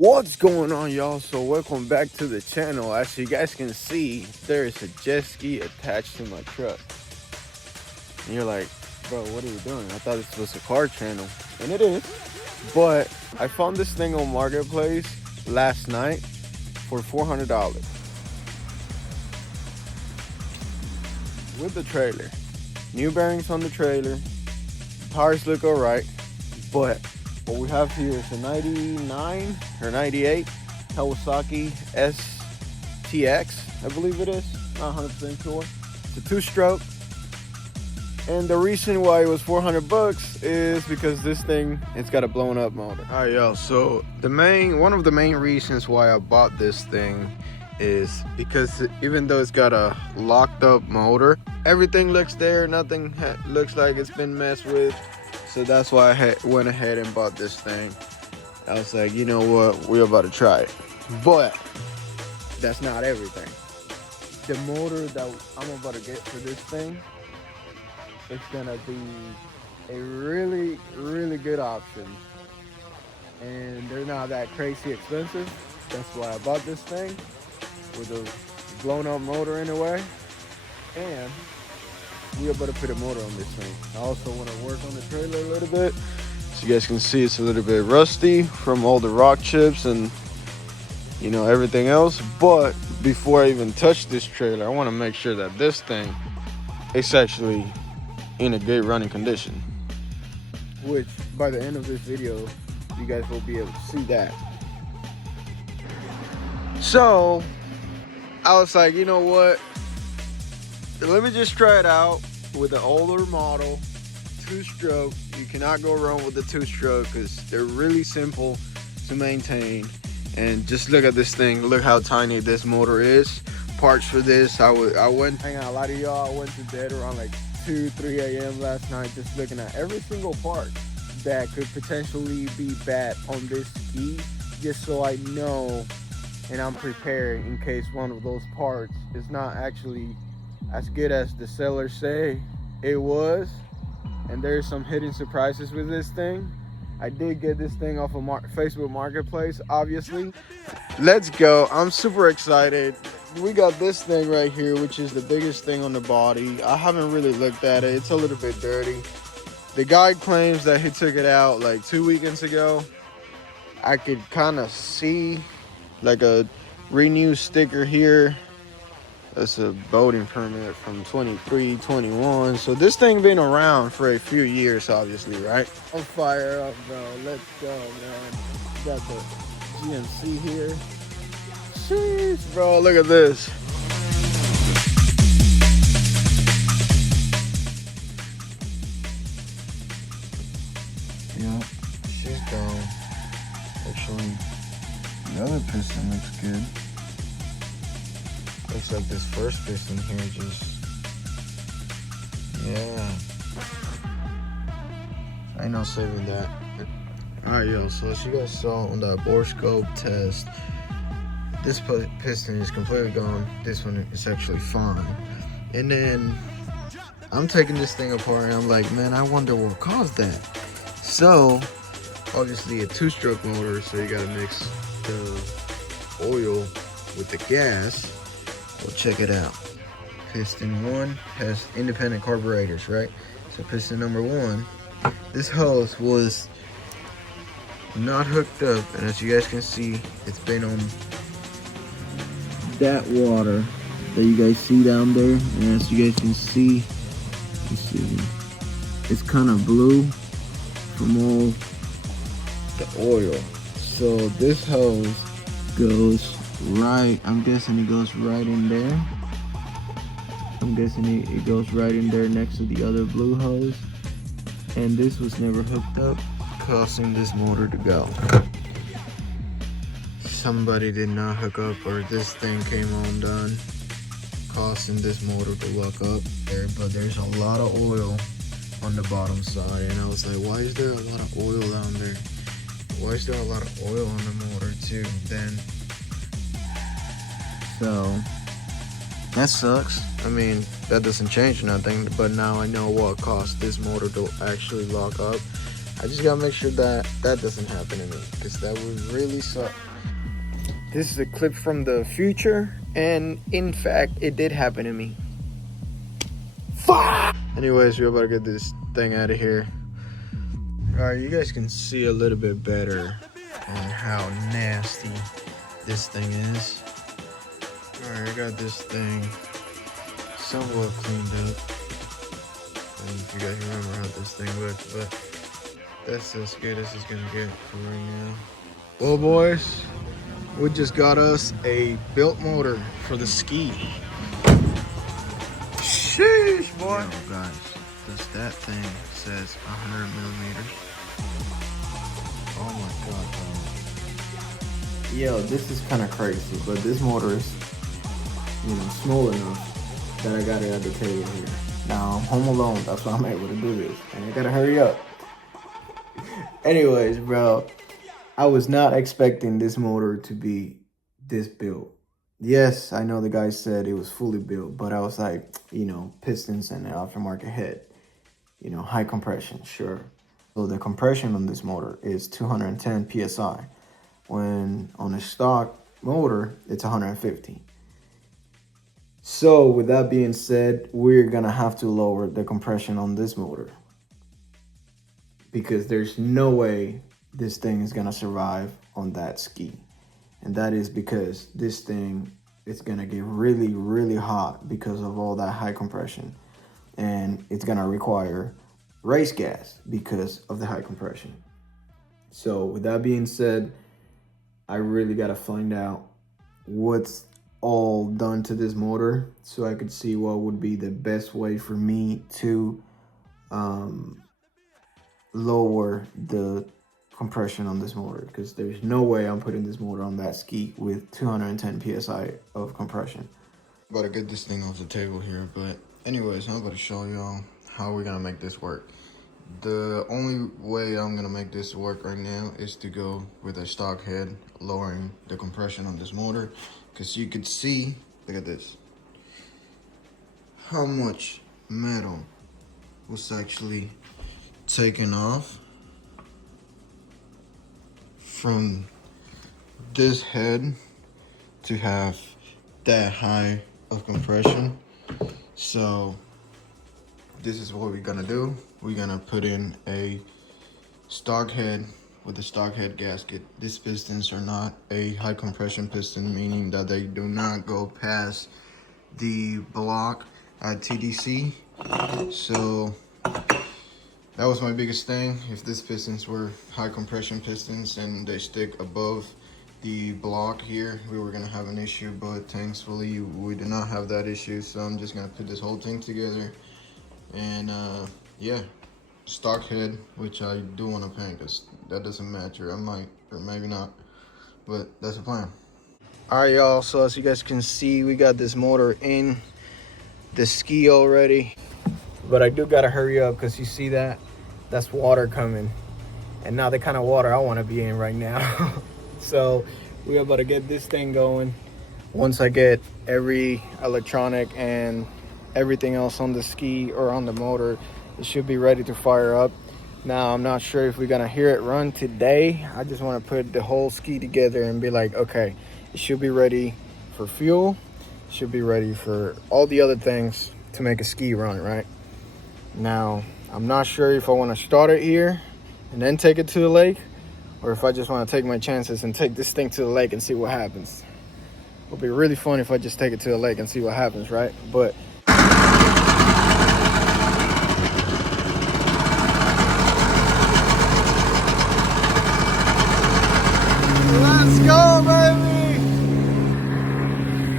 What's going on, y'all? So welcome back to the channel. As you guys can see, there is a jet ski attached to my truck. And you're like, bro, what are you doing? I thought this was a car channel. And it is. But I found this thing on Marketplace last night for $400 with the trailer. New bearings on the trailer. Tires look alright. But what we have here is a 99 or 98 Kawasaki STX, I believe it is. Not 100% sure. It's a two-stroke. And the reason why it was 400 bucks is because this thing, it's got a blown up motor. All right, y'all. So one of the main reasons why I bought this thing is because even though it's got a locked up motor, everything looks there. Nothing looks like it's been messed with. So that's why I went ahead and bought this thing. I was like, you know what, we're about to try it. But that's not everything. The motor that I'm about to get for this thing, it's gonna be a really, really good option. And they're not that crazy expensive. That's why I bought this thing with a blown up motor in a way. And we're about to put a motor on this thing. I also want to work on the trailer a little bit. So you guys can see it's a little bit rusty from all the rock chips and everything else. But before I even touch this trailer, I want to make sure that this thing is actually in a good running condition. Which by the end of this video, you guys will be able to see that. So I was like, you know what? Let me just try it out with an older model, two-stroke. You cannot go wrong with the two-stroke because they're really simple to maintain. And just look at this thing. Look how tiny this motor is. Parts for this, I went, hang out, a lot of y'all, I went to bed around like 2-3 a.m. last night just looking at every single part that could potentially be bad on this ski, just so I know and I'm prepared in case one of those parts is not actually as good as the sellers say it was. And there's some hidden surprises with this thing. I did get this thing off of Facebook Marketplace, obviously. Let's go. I'm super excited. We got this thing right here, which is the biggest thing on the body. I haven't really looked at it. It's a little bit dirty. The guy claims that he took it out like 2 weekends ago. I could kind of see like a renew sticker here. That's a boating permit from 23, 21. So this thing been around for a few years, obviously, right? I'm fire up, bro. Let's go, man. Got the GMC here. Jeez, bro, look at this. Yeah, she's gone. Actually, the other piston looks good. Looks like this first piston here just, yeah. I ain't no saving that. Alright, yo, so as you guys saw on that bore scope test, this piston is completely gone. This one is actually fine. And then I'm taking this thing apart and I'm like, man, I wonder what caused that. So, obviously a two-stroke motor, so you gotta mix the oil with the gas. Well, check it out. Piston 1 has independent carburetors, right? So piston number 1, this hose was not hooked up, and as you guys can see, it's been on that water that you guys see down there. And as you guys can see, it's kind of blue from all the oil. So this hose goes right, I'm guessing it goes right in there. I'm guessing it goes right in there next to the other blue hose. And this was never hooked up, causing this motor to go. Somebody did not hook up, or this thing came undone, causing this motor to lock up there. But there's a lot of oil on the bottom side, and I was like, why is there a lot of oil down there? Why is there a lot of oil on the motor too? Then so that sucks. I mean, that doesn't change nothing, but now I know what caused this motor to actually lock up. I just gotta make sure that that doesn't happen to me, because that would really suck. This is a clip from the future, and in fact, it did happen to me. Fuck! Anyways, we're about to get this thing out of here. Alright, you guys can see a little bit better on how nasty this thing is. Alright, I got this thing somewhat cleaned up. And if you guys remember how this thing looked, but that's as good as it's gonna get for right now. Well, boys, we just got us a built motor for the ski. Sheesh, boy. Yo, guys, that thing says 100 millimeters. Oh my god, bro. Yo, this is kind of crazy, but this motor is, small enough that I got it at the table here. Now, I'm home alone, that's why I'm able to do this, and I gotta hurry up. Anyways, bro, I was not expecting this motor to be this built. Yes, I know the guy said it was fully built, but I was like, pistons and an aftermarket head, high compression, sure. So the compression on this motor is 210 PSI, when on a stock motor, it's 150. So with that being said, we're gonna have to lower the compression on this motor, because there's no way this thing is gonna survive on that ski. And that is because this thing is gonna get really, really hot because of all that high compression. And it's gonna require race gas because of the high compression. So with that being said, I really gotta find out what's all done to this motor so I could see what would be the best way for me to lower the compression on this motor, because there's no way I'm putting this motor on that ski with 210 PSI of compression. About to get this thing off the table here, but anyways, I'm about to show y'all how we're gonna make this work. The only way I'm gonna make this work right now is to go with a stock head, lowering the compression on this motor, because you could see, look at this, how much metal was actually taken off from this head to have that high of compression. So this is what we're gonna do. We're gonna put in a stock head with a stock head gasket. These pistons are not a high compression piston, meaning that they do not go past the block at TDC. So that was my biggest thing. If these pistons were high compression pistons and they stick above the block here, we were gonna have an issue, but thankfully we did not have that issue. So I'm just gonna put this whole thing together, and yeah, stock head, which I do want to paint, because that doesn't match, or I might, or maybe not, but that's the plan. All right, y'all, so as you guys can see, we got this motor in the ski already, but I do gotta hurry up, because you see that's water coming, and not the kind of water I want to be in right now. So we're about to get this thing going. Once I get every electronic and everything else on the ski or on the motor, it should be ready to fire up. Now, I'm not sure if we're gonna hear it run today. I just want to put the whole ski together and be like, okay, it should be ready for fuel, should be ready for all the other things to make a ski run, right? Now, I'm not sure if I want to start it here and then take it to the lake, or if I just want to take my chances and take this thing to the lake and see what happens. It'll be really fun if I just take it to the lake and see what happens, right? But let's go, baby!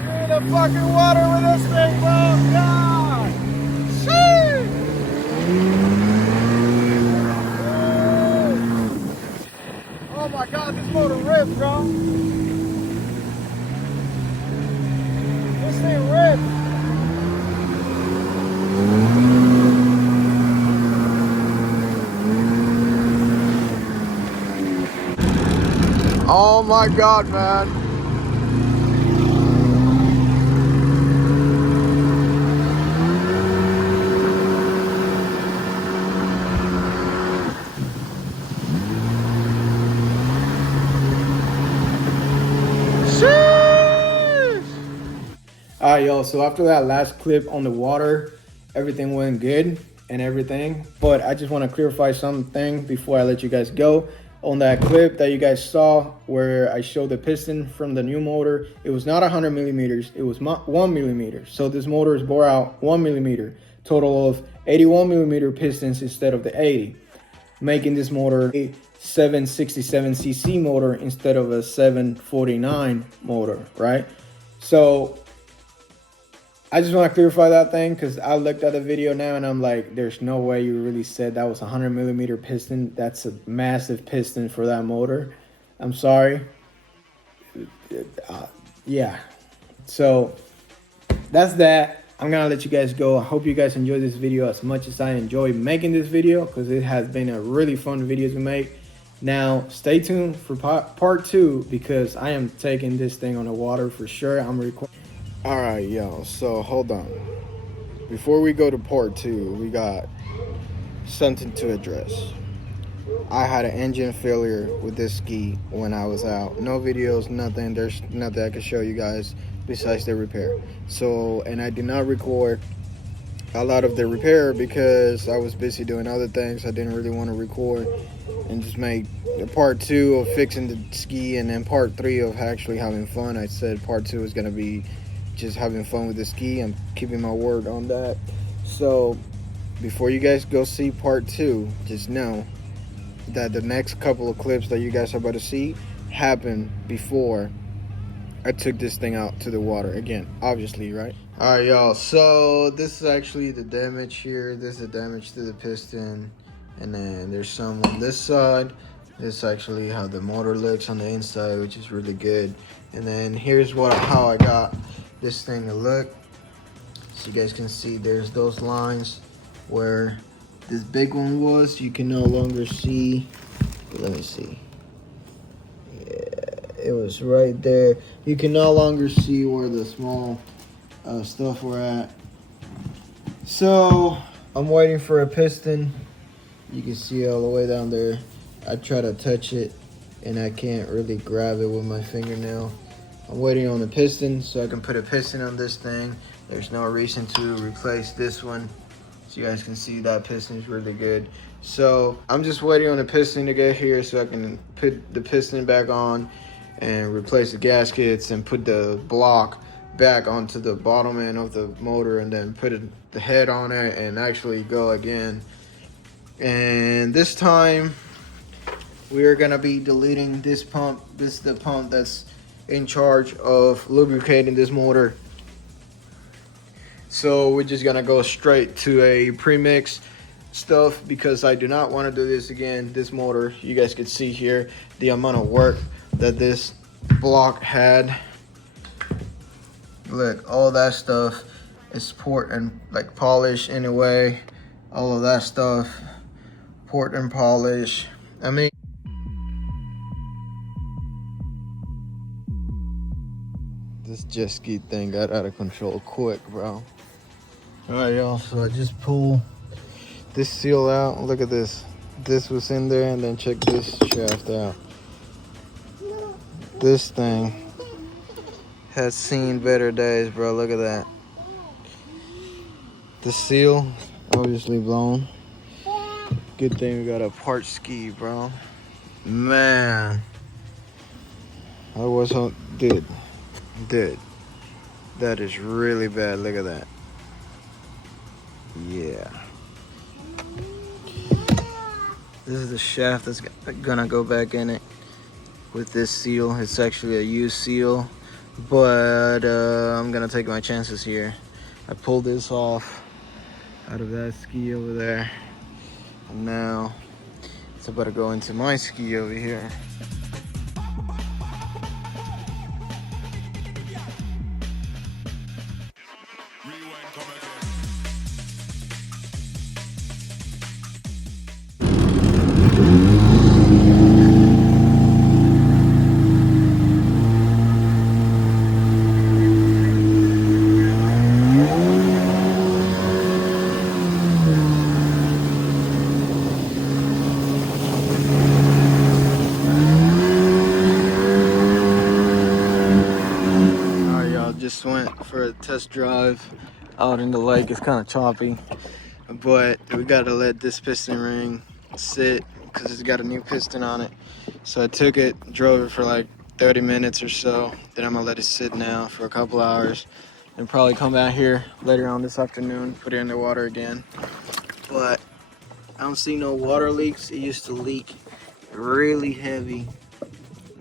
Give me the fucking water with this thing, bro! God! Sheesh! Oh my God, this motor rips, bro! This thing rips! Oh my God, man. Alright, y'all, so after that last clip on the water, everything went good and everything, but I just want to clarify something before I let you guys go. On that clip that you guys saw where I showed the piston from the new motor, it was not 100 millimeters, it was 1 millimeter. So this motor is bore out 1 millimeter, total of 81 millimeter pistons instead of the 80, making this motor a 767cc motor instead of a 749 motor, right? So I just want to clarify that thing because I looked at the video now and I'm like, there's no way you really said that was a 100 millimeter piston. That's a massive piston for that motor. I'm sorry. Yeah. So that's that. I'm going to let you guys go. I hope you guys enjoyed this video as much as I enjoyed making this video because it has been a really fun video to make. Now, stay tuned for part 2 because I am taking this thing on the water for sure. I'm recording. All right, y'all, so hold on. Before we go to part 2, we got something to address. I had an engine failure with this ski when I was out. No videos, nothing. There's nothing I can show you guys besides the repair. So, and I did not record a lot of the repair because I was busy doing other things. I didn't really want to record and just make the part 2 of fixing the ski and then part 3 of actually having fun. I said part 2 is going to be just having fun with the ski. I'm keeping my word on that. So before you guys go see part 2, just know that the next couple of clips that you guys are about to see happened before I took this thing out to the water again, obviously, right? All right, y'all, so this is actually the damage here. This is the damage to the piston, and then there's some on this side. This is actually how the motor looks on the inside, which is really good. And then here's how I got this thing to look. So you guys can see there's those lines where this big one was. You can no longer see. Let me see. Yeah, it was right there. You can no longer see where the small stuff were at. So I'm waiting for a piston. You can see all the way down there. I try to touch it and I can't really grab it with my fingernail. I'm waiting on the piston so I can put a piston on this thing. There's no reason to replace this one. So you guys can see that piston is really good. So I'm just waiting on the piston to get here so I can put the piston back on and replace the gaskets and put the block back onto the bottom end of the motor and then put the head on it and actually go again. And this time we are gonna be deleting this pump. This is the pump that's in charge of lubricating this motor. So we're just gonna go straight to a premix stuff because I do not want to do this again. This motor, you guys can see here the amount of work that this block had. Look, all that stuff is port and like polish anyway. All of that stuff, port and polish. I mean, this jet ski thing got out of control quick, bro. All right, y'all, so I just pulled this seal out. Look at this. This was in there, and then check this shaft out. This thing has seen better days, bro. Look at that. The seal, obviously blown. Good thing we got a part ski, bro. Man. I was on, dude. That is really bad. Look at that. Yeah. This is the shaft that's gonna go back in it with this seal. It's actually a used seal, but I'm gonna take my chances here. I pulled this off out of that ski over there, and now it's about to go into my ski over here. just went for a test drive out in the lake. It's kind of choppy, but we gotta let this piston ring sit because it's got a new piston on it. So I took it, drove it for like 30 minutes or so. Then I'm gonna let it sit now for a couple hours and probably come back here later on this afternoon, put it in the water again. But I don't see no water leaks. It used to leak really heavy.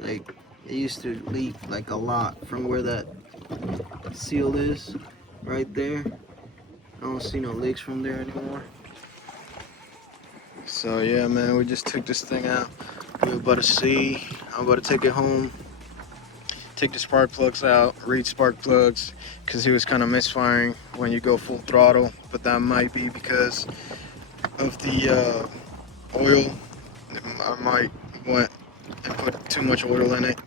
Like, it used to leak like a lot from where that seal is right there. I don't see no leaks from there anymore. So yeah, man, we just took this thing out. We're about to see. I'm about to take it home, take the spark plugs out, read spark plugs, because he was kind of misfiring when you go full throttle. But that might be because of the oil. I might went and put too much oil in it,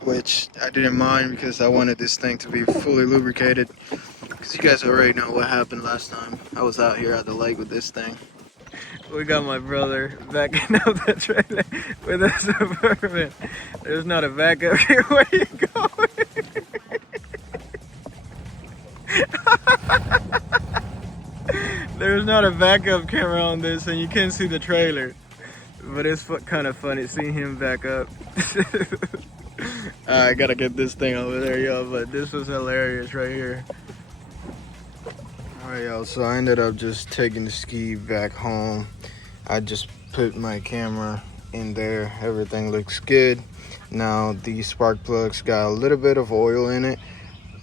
which I didn't mind because I wanted this thing to be fully lubricated. Because you guys already know what happened last time I was out here at the lake with this thing. We got my brother backing up the trailer with a Suburban. There's not a backup here. Where you going? There's not a backup camera on this, and you can't see the trailer. But it's kind of funny seeing him back up. I gotta get this thing over there, yo. But this was hilarious right here. Alright, y'all, so I ended up just taking the ski back home. I just put my camera in there. Everything looks good. Now these spark plugs got a little bit of oil in it.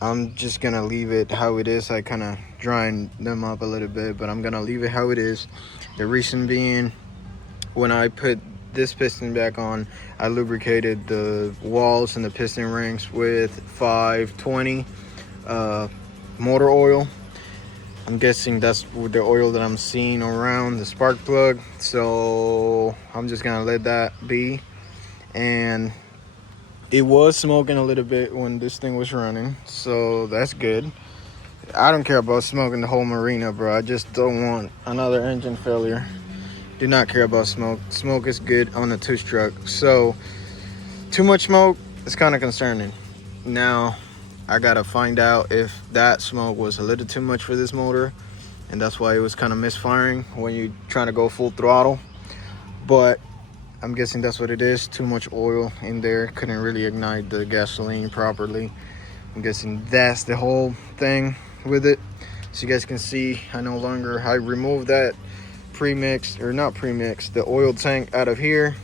I'm just gonna leave it how it is. I kind of drying them up a little bit, but I'm gonna leave it how it is. The reason being, when I put this piston back on, I lubricated the walls and the piston rings with 520 motor oil. I'm guessing that's the oil that I'm seeing around the spark plug, so I'm just gonna let that be. And it was smoking a little bit when this thing was running, so that's good. I don't care about smoking the whole marina, bro. I just don't want another engine failure. Do not care about smoke. Smoke is good on a two-stroke. So too much smoke is kind of concerning. Now I gotta find out if that smoke was a little too much for this motor, and that's why it was kind of misfiring when you're trying to go full throttle. But I'm guessing that's what it is. Too much oil in there. Couldn't really ignite the gasoline properly. I'm guessing that's the whole thing with it. So you guys can see, I removed that premix, or not premix, the oil tank out of here,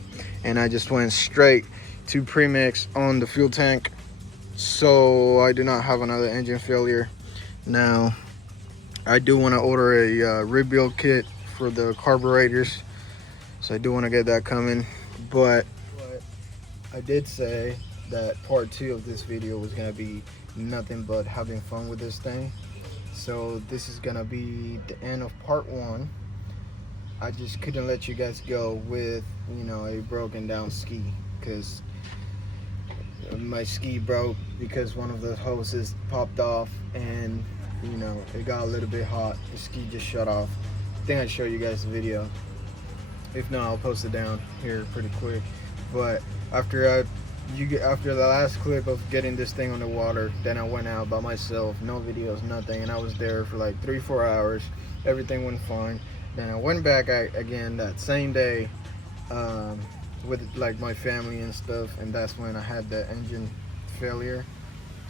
and I just went straight to premix on the fuel tank, so I do not have another engine failure. Now I do want to order a rebuild kit for the carburetors, so I do want to get that coming. But I did say that part 2 of this video was going to be nothing but having fun with this thing, so this is going to be the end of part 1. I just couldn't let you guys go with, you know, a broken down ski, because my ski broke because one of the hoses popped off, and you know, it got a little bit hot. The ski just shut off. I think I'd show you guys the video. If not, I'll post it down here pretty quick. But after the last clip of getting this thing on the water, then I went out by myself, no videos, nothing, and I was there for like 3-4 hours. Everything went fine. Then I went back again that same day with like my family and stuff, and that's when I had the engine failure.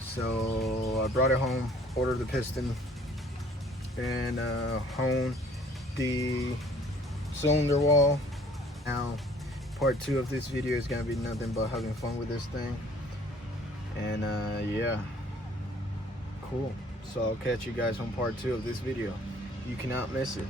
So I brought it home, ordered the piston, and honed the cylinder wall. Now part 2 of this video is gonna be nothing but having fun with this thing. And yeah, cool. So I'll catch you guys on part 2 of this video. You cannot miss it.